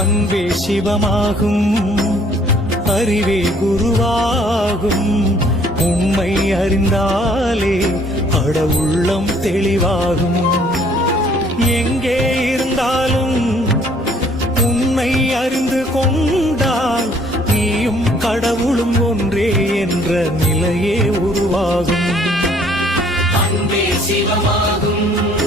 அன்பே சிவமாகும் அறிவே குருவாகும். உண்மை அறிந்தாலே அட உள்ளம் தெளிவாகும். எங்கே இருந்தாலும் உன்னை அறிந்து கொண்டால் நீயும் கடவுளும் ஒன்றே என்ற நிலையே உருவாகும். அன்பே சிவமாகும்.